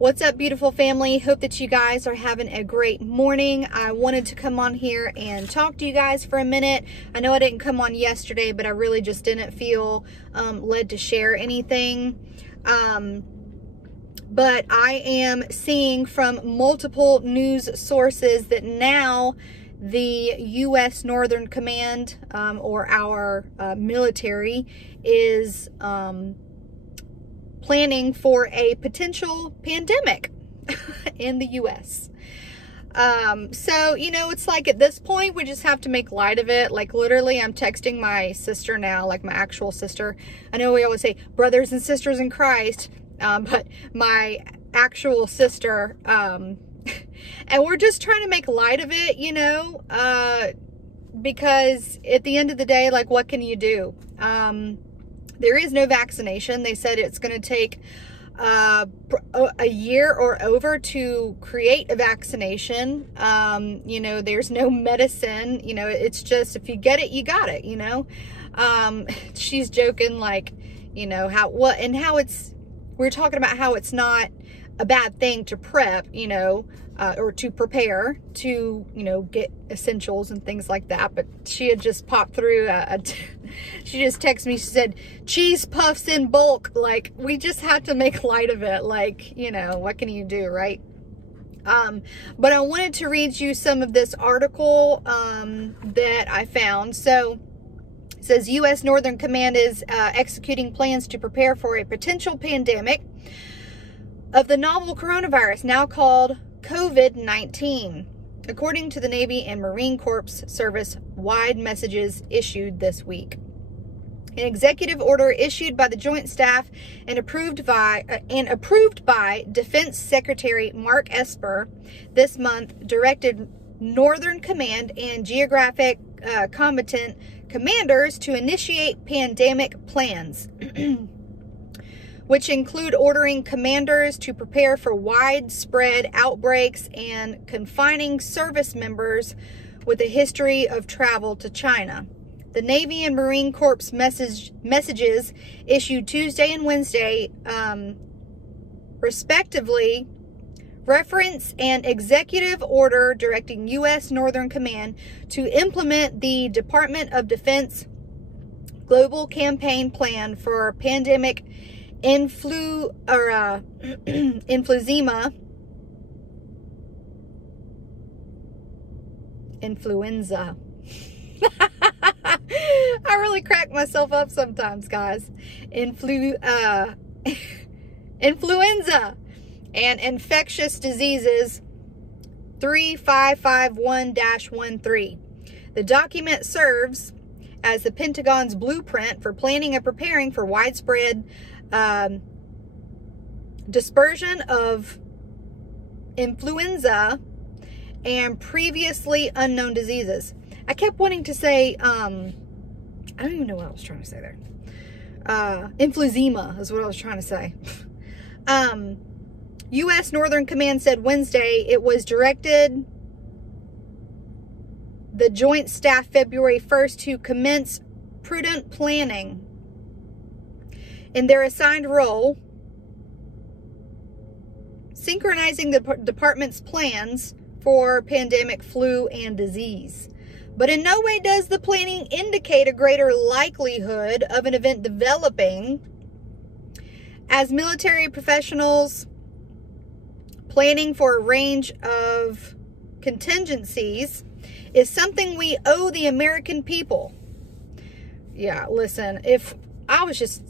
What's up, beautiful family? Hope that you guys are having a great morning. I wanted to come on here and talk to you guys for a minute. I know I didn't come on yesterday, but I really just didn't feel led to share anything. But I am seeing from multiple news sources that now the U.S. Northern Command, or our military, is planning for a potential pandemic in the U.S. So, you know, it's like at this point, we just have to make light of it. Like literally, I'm texting my sister now, like my actual sister. I know we always say brothers and sisters in Christ, but my actual sister, and we're just trying to make light of it, you know, because at the end of the day, like, what can you do? There is no vaccination. They said it's going to take a year or over to create a vaccination. You know, there's no medicine. You know, it's just, if you get it, you got it, you know. She's joking, like, you know, how we're talking about how it's not a bad thing to prep, you know, or to prepare to, you know, get essentials and things like that. But she had just popped through she just texted me, she said, cheese puffs in bulk. Like, we just have to make light of it. Like, you know, what can you do, right? But I wanted to read you some of this article that I found. So it says U.S. Northern Command is executing plans to prepare for a potential pandemic of the novel coronavirus, now called COVID-19, according to the Navy and Marine Corps service wide messages issued this week. An executive order issued by the Joint Staff and approved by Defense Secretary Mark Esper this month directed Northern Command and geographic combatant commanders to initiate pandemic plans, which include ordering commanders to prepare for widespread outbreaks and confining service members with a history of travel to China. The Navy and Marine Corps messages issued Tuesday and Wednesday, respectively, reference an executive order directing U.S. Northern Command to implement the Department of Defense Global Campaign Plan for Pandemic Influenza. I really crack myself up sometimes, guys. Influenza and infectious diseases 3551-13. The document serves as the Pentagon's blueprint for planning and preparing for widespread dispersion of influenza and previously unknown diseases. I kept wanting to say, I don't even know what I was trying to say there. Emphysema is what I was trying to say. U.S. Northern Command said Wednesday it was directed the Joint Staff February 1st to commence prudent planning in their assigned role, synchronizing the department's plans for pandemic flu and disease. But in no way does the planning indicate a greater likelihood of an event developing, as military professionals planning for a range of contingencies is something we owe the American people. Yeah, listen, if I was just,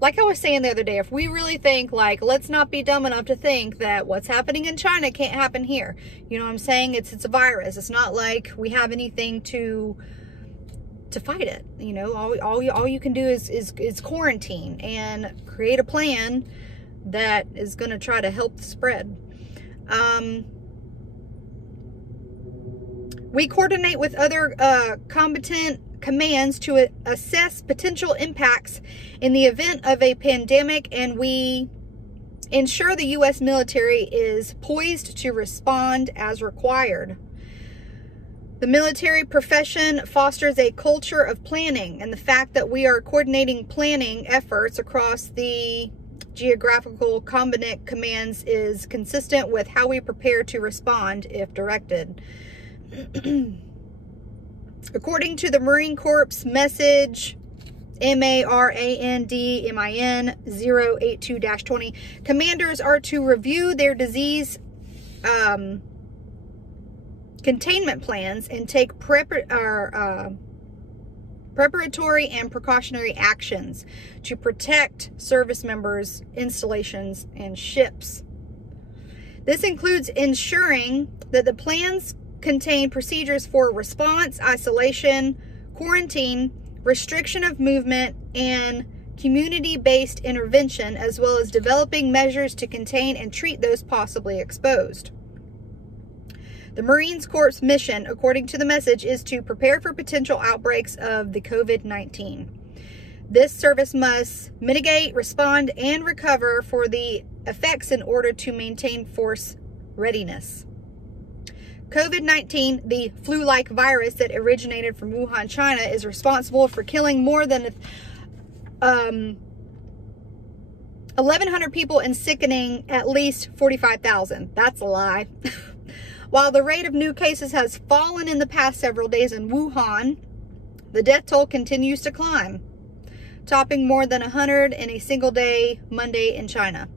like I was saying the other day, if we really think, like, let's not be dumb enough to think that what's happening in China can't happen here. You know what I'm saying? It's a virus. It's not like we have anything to fight it. You know, all you can do is quarantine and create a plan that is going to try to help the spread. We coordinate with other combatant commands to assess potential impacts in the event of a pandemic, and we ensure the U.S. military is poised to respond as required. The military profession fosters a culture of planning, and the fact that we are coordinating planning efforts across the geographical combinate commands is consistent with how we prepare to respond if directed. According to the Marine Corps message, MARANDMIN 082-20, commanders are to review their disease containment plans and take preparatory and precautionary actions to protect service members, installations, and ships. This includes ensuring that the plans contain procedures for response, isolation, quarantine, restriction of movement, and community-based intervention, as well as developing measures to contain and treat those possibly exposed. The Marine Corps mission, according to the message, is to prepare for potential outbreaks of the COVID-19. This service must mitigate, respond, and recover for the effects in order to maintain force readiness. COVID-19, the flu-like virus that originated from Wuhan, China, is responsible for killing more than 1,100 people and sickening at least 45,000. That's a lie. While the rate of new cases has fallen in the past several days in Wuhan, the death toll continues to climb, topping more than 100 in a single day Monday in China.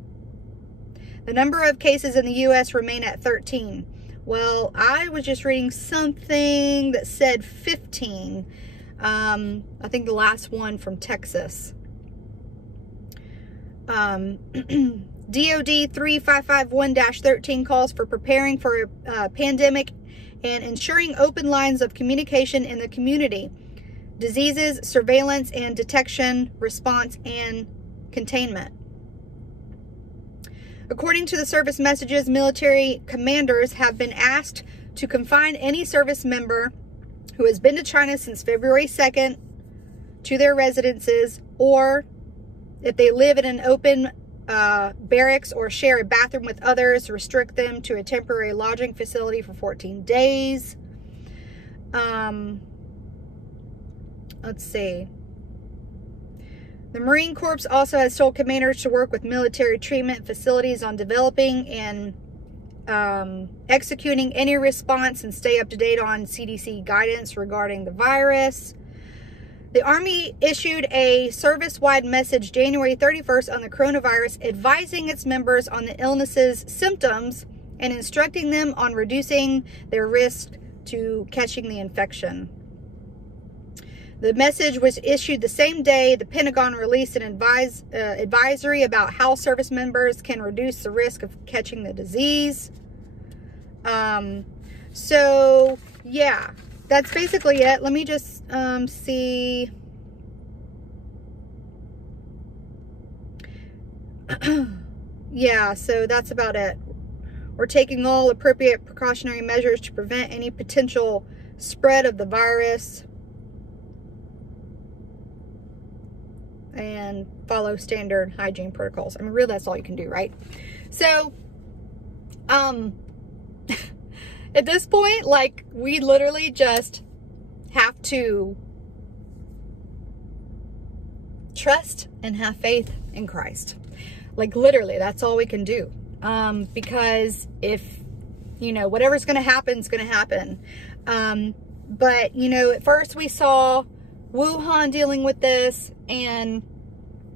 The number of cases in the U.S. remain at 13. Well, I was just reading something that said 15. I think the last one from Texas. DOD 3551-13 calls for preparing for a pandemic and ensuring open lines of communication in the community, diseases, surveillance and detection, response, and containment. According to the service messages, military commanders have been asked to confine any service member who has been to China since February 2nd to their residences, or if they live in an open barracks or share a bathroom with others, restrict them to a temporary lodging facility for 14 days. Let's see. The Marine Corps also has told commanders to work with military treatment facilities on developing and executing any response and stay up to date on CDC guidance regarding the virus. The Army issued a service-wide message January 31st on the coronavirus, advising its members on the illness's symptoms and instructing them on reducing their risk to catching the infection. The message was issued the same day the Pentagon released an advisory about how service members can reduce the risk of catching the disease. So, yeah. That's basically it. Let me just see. Yeah, so that's about it. We're taking all appropriate precautionary measures to prevent any potential spread of the virus and follow standard hygiene protocols. I mean, really, that's all you can do, right? So, at this point, like, we literally just have to trust and have faith in Christ. Like, literally, that's all we can do. Because if, you know, whatever's going to happen is going to happen. But, you know, at first we saw Wuhan dealing with this, and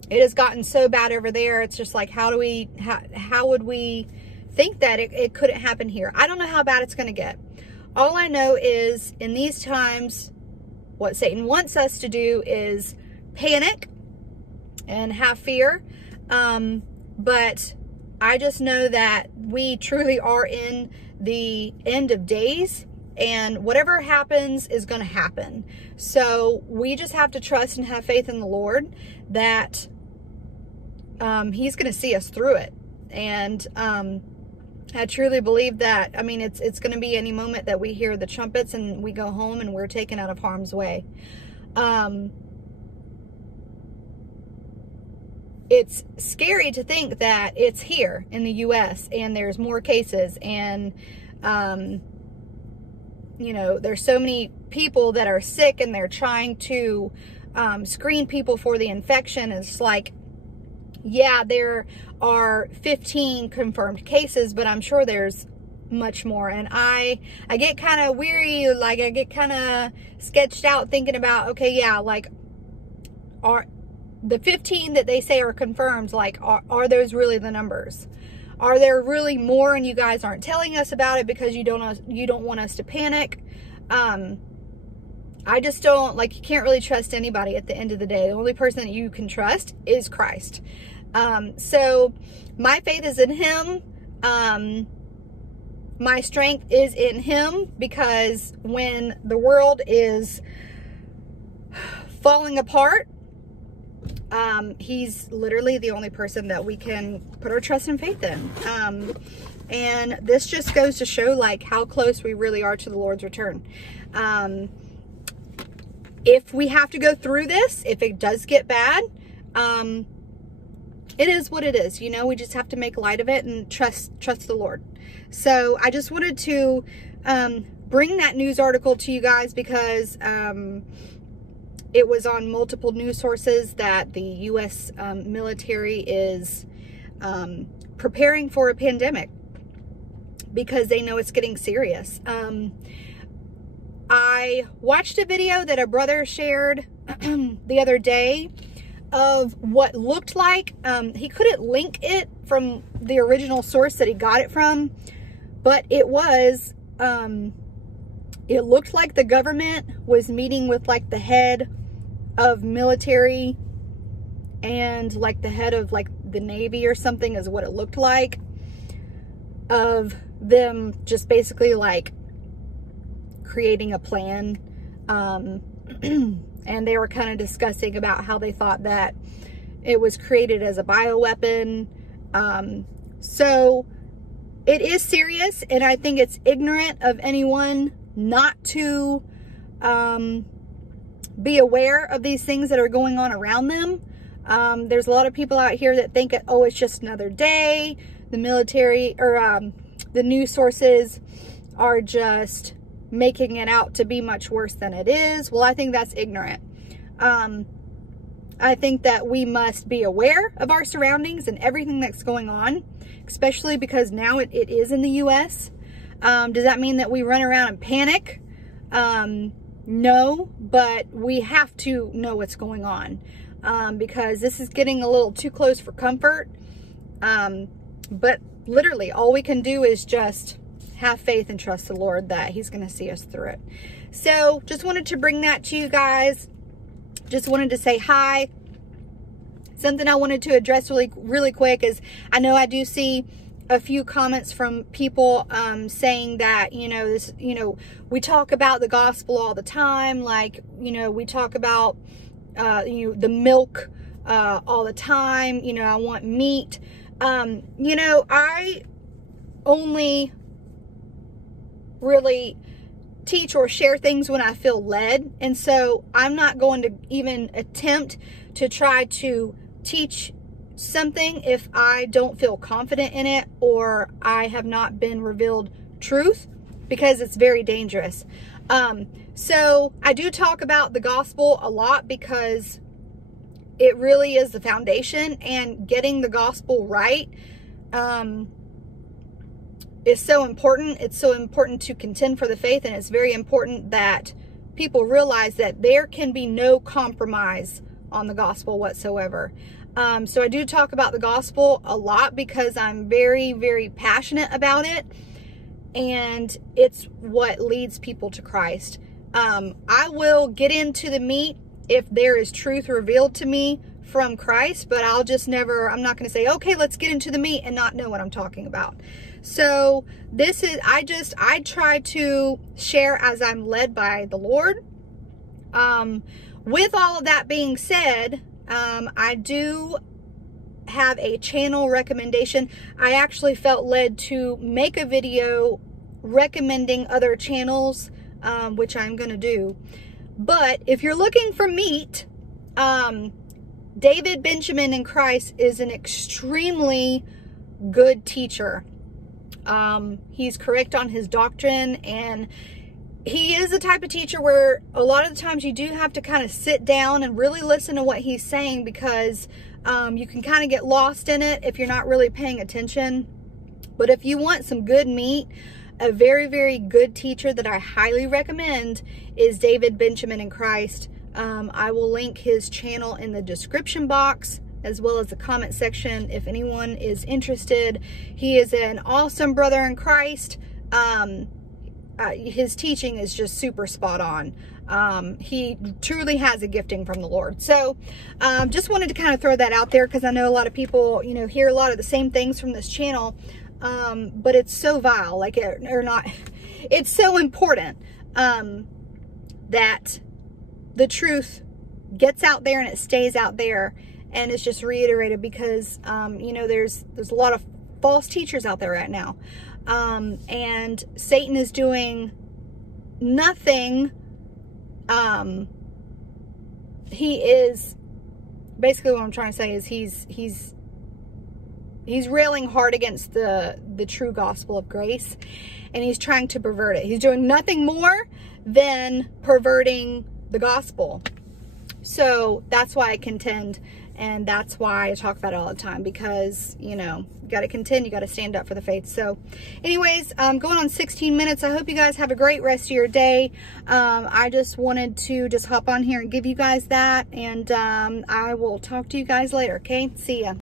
it has gotten so bad over there. It's just like, how would we think that it couldn't happen here? I don't know how bad it's going to get. All I know is in these times, what Satan wants us to do is panic and have fear. But I just know that we truly are in the end of days, and whatever happens is going to happen. So we just have to trust and have faith in the Lord that He's going to see us through it. And I truly believe that. I mean, it's going to be any moment that we hear the trumpets and we go home and we're taken out of harm's way. It's scary to think that it's here in the U.S. and there's more cases, and you know, there's so many people that are sick and they're trying to screen people for the infection. It's like, yeah, there are 15 confirmed cases, but I'm sure there's much more. And I get kind of weary, like I get kind of sketched out thinking about, okay, yeah, like are the 15 that they say are confirmed, like are those really the numbers? Are there really more and you guys aren't telling us about it because you don't want us to panic? I just don't, like, you can't really trust anybody at the end of the day. The only person that you can trust is Christ. So my faith is in him. My strength is in him, because when the world is falling apart, he's literally the only person that we can put our trust and faith in. And this just goes to show, like, how close we really are to the Lord's return. If we have to go through this, if it does get bad, it is what it is. You know, we just have to make light of it and trust the Lord. So I just wanted to bring that news article to you guys, because it was on multiple news sources that the U.S. military is preparing for a pandemic because they know it's getting serious. I watched a video that a brother shared the other day of what looked like, he couldn't link it from the original source that he got it from, but it was, it looked like the government was meeting with, like, the head of military and, like, the head of, like, the Navy or something is what it looked like, of them just basically, like, creating a plan. And they were kind of discussing about how they thought that it was created as a bioweapon. So it is serious, and I think it's ignorant of anyone not to be aware of these things that are going on around them. There's a lot of people out here that think, oh, it's just another day. The military or the news sources are just making it out to be much worse than it is. Well, I think that's ignorant. I think that we must be aware of our surroundings and everything that's going on, especially because now it is in the U.S. Does that mean that we run around and panic? No, but we have to know what's going on, because this is getting a little too close for comfort. But literally all we can do is just have faith and trust the Lord that he's going to see us through it. So just wanted to bring that to you guys. Just wanted to say hi. Something I wanted to address really quick is, I know I do see a few comments from people saying that, we talk about the gospel all the time. Like, we talk about, the milk all the time. I want meat. I only really teach or share things when I feel led. And so I'm not going to even attempt to try to teach something if I don't feel confident in it or I have not been revealed truth, because it's very dangerous. So I do talk about the gospel a lot because it really is the foundation, and getting the gospel right is so important. It's so important to contend for the faith, and it's very important that people realize that there can be no compromise on the gospel whatsoever. So I do talk about the gospel a lot because I'm very, very passionate about it, and it's what leads people to Christ. I will get into the meat if there is truth revealed to me from Christ, but I'm not going to say, okay, let's get into the meat and not know what I'm talking about. So this is, I try to share as I'm led by the Lord. With all of that being said, I do have a channel recommendation. I actually felt led to make a video recommending other channels, which I'm going to do. But if you're looking for meat, David Benjamin in Christ is an extremely good teacher. He's correct on his doctrine, and he is the type of teacher where a lot of the times you do have to kind of sit down and really listen to what he's saying, because You can kind of get lost in it if you're not really paying attention. But if you want some good meat, a very, very good teacher that I highly recommend is David Benjamin in Christ. I will link his channel in the description box as well as the comment section if anyone is interested. He is an awesome brother in Christ. His teaching is just super spot on. He truly has a gifting from the Lord. So just wanted to kind of throw that out there because I know a lot of people, you know, hear a lot of the same things from this channel. But it's so vile, like, or not, it's so important that the truth gets out there and it stays out there and it's just reiterated because, you know, there's a lot of false teachers out there right now. And Satan is doing nothing. He is, basically what I'm trying to say is he's railing hard against the true gospel of grace, and he's trying to pervert it. He's doing nothing more than perverting the gospel. So that's why I contend, and that's why I talk about it all the time, because, you know, you got to contend, you got to stand up for the faith. So anyways, going on 16 minutes. I hope you guys have a great rest of your day. I just wanted to just hop on here and give you guys that, and I will talk to you guys later. Okay, see ya.